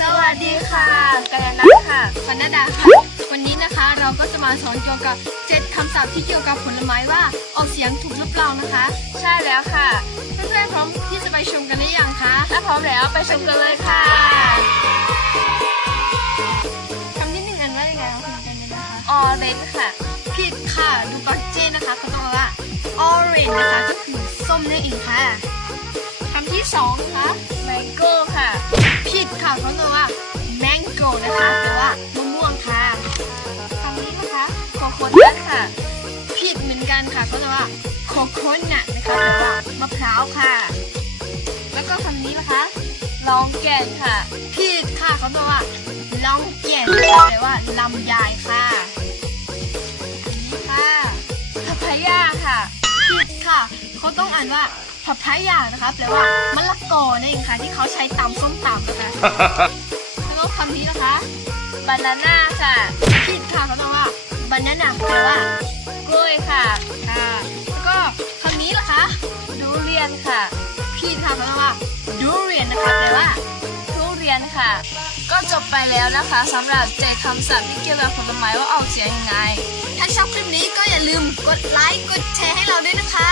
สวัสดีค่ะกัญนัทค่ะปนดาค่ะ วันนี้นะคะเราก็จะมาสอนเกี่ยวกับเจ็ดคำศัพท์ที่เกี่ยวกับผลไม้ว่าออกเสียงถูกหรือเปล่านะคะ ใช่แล้วค่ะ เพื่อนๆพร้อมที่จะไปชมกันหรือยังคะ ถ้าพร้อมแล้วไปชมกันเลยค่ะคำที่หนึ่งอันว่ายังไงคะคุณกัญญาคะออเรนค่ะ ผิดค่ะ ดูปักเจนะคะเขาต้องบอกว่า orange นะคะก็คือส้มนั่นเองค่ะคำที่สองนะคะแมงโก้ ค่ะผิดค่ะเขาบอกว่า mango นะคะแปลว่ามะม่วงค่ะคำนี้นะคะโคโคนัทค่ะ ผิดเหมือนกันค่ะเขาบอกว่า coconut นะคะแปลว่ามะพร้าวค่ะ แล้วก็คำนี้นะคะลองแก่นค่ะ ผิดค่ะเขาบอกว่า long เกียนแปลว่าลำไยค่ะนี้ค่ะพัพายาค่ะ ผิดค่ะ เขาต้องอ่านว่าผัพายานะคะแปลว่ามะละกอนั่นเองค่ะ ที่เขาใช้ตำส้ม แล้วก็คำนี้นะคะบานาน่าค่ะผิดค่ะเขาต้องว่า banana แปลว่ากล้วยค่ะค่ะแล้วก็คำนี้ล่ะคะดูเรียนค่ะผิดค่ะเขาต้องว่า durian นนะคะแปลว่าทุเรียนค่ะ ก็จบไปแล้วนะคะสำหรับเจคำศัพท์ที่เกี่ยวกับผลไม้ว่าออกเสียงยังไง ถ้าชอบคลิปนี้ก็อย่าลืมกดไลค์กดแชร์ให้เราด้วยนะคะ